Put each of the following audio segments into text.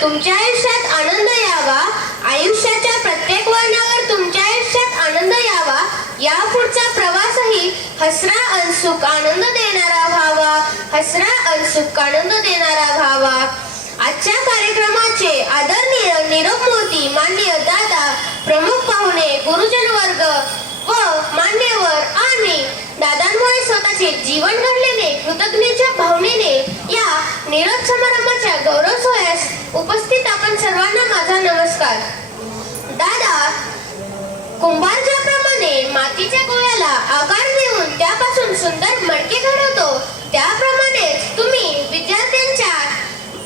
तुमच्या आयुष्यात आनंद यावा, आयुष्याच्या प्रत्येक वळणावर तुमच्या आयुष्यात आनंद यावा, यापुढचा प्रवासही हसरा अनसुख आनंद देणारा व्हावा, हसरा अनसुख आनंद देणारा व्हावा. आजच्या कार्यक्रमाचे आदरणीय निरोप मूर्ती माननीय दादा, प्रमुख पाहुणे, गुरुजन वर्ग व मान्यवर आणि दादांमुळे स्वतःचे जीवन घडलेले कृतज्ञतेच्या भावनेने या निरोप समारंभाच्या गौरव सोहळ्यास उपस्थित आपण सर्वांना माझा नमस्कार. दादा कुंभार ज्याप्रमाणे मातीच्या गोळ्याला आकार देऊन त्यापासून सुंदर मडके घडवतो, त्याप्रमाणेच तुम्ही विद्यार्थ्यांच्या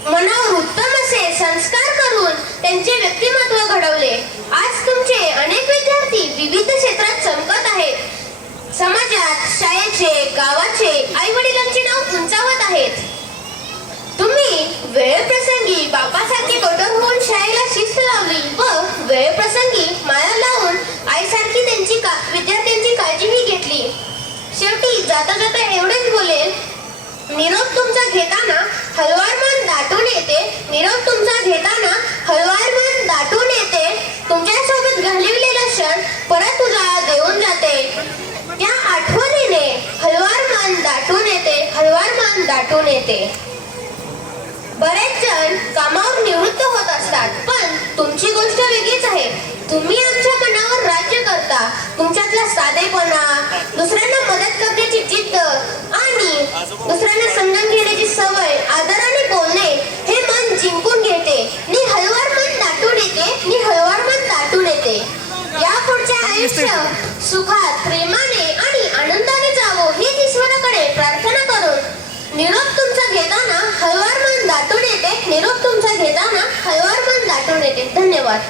मनावर उत्तम असे संस्कार करून त्यांचे व्यक्तिमत्व घडवले. आज तुमचे अनेक विद्यार्थी विविध क्षेत्रात चमकत आहेत. समाजात, शाळेचे, गावाचे, आई वडिलांचे नाव उंचावत आहेत. तुम्ही वेळप्रसंगी बापासारखे कठोर होऊन शाळेला शिस्त लावली व वेळप्रसंगी माया लावून आईसारखी विद्यार्थ्यांची काळजीही घेतली. शेवटी जाता जाता एवढेच बोलेल, निरोप तुमचा घेताना हळुवार मन दाटून येते, निरोप तुमचा घेताना हळुवार मन दाटून येते. तुमच्यासोबत घालविलेला क्षण परत उजाळा देऊन जाते. त्या आठवणीने हळुवार मन दाटून येते, हळुवार मन दाटून येते. बरेच जण कामावर निवृत्त होत असतात, पण तुमची गोष्ट वेगळीच आहे. तुम्ही आमच्या मनावर राज्य करता. तुमच्यातला साधेपणा, दुसऱ्यांना मदत करण्याची जिद्द आणि दुसऱ्यांना समजून घेण्याची सवय, आदराने बोलणे हे मन जिंकून घेते. नि हळुवार मन दाटून येते, नि हळुवार मन दाटून येते. या पुढचे आयुष्य सुखात, प्रेमाने आणि आनंदाने जावो हीच ईश्वराकडे प्रार्थना करून निरोप तुमचा घेताना हळुवार मन दाटून येते, निरोप तुमचा घेताना हळुवार मन दाटून येते. धन्यवाद.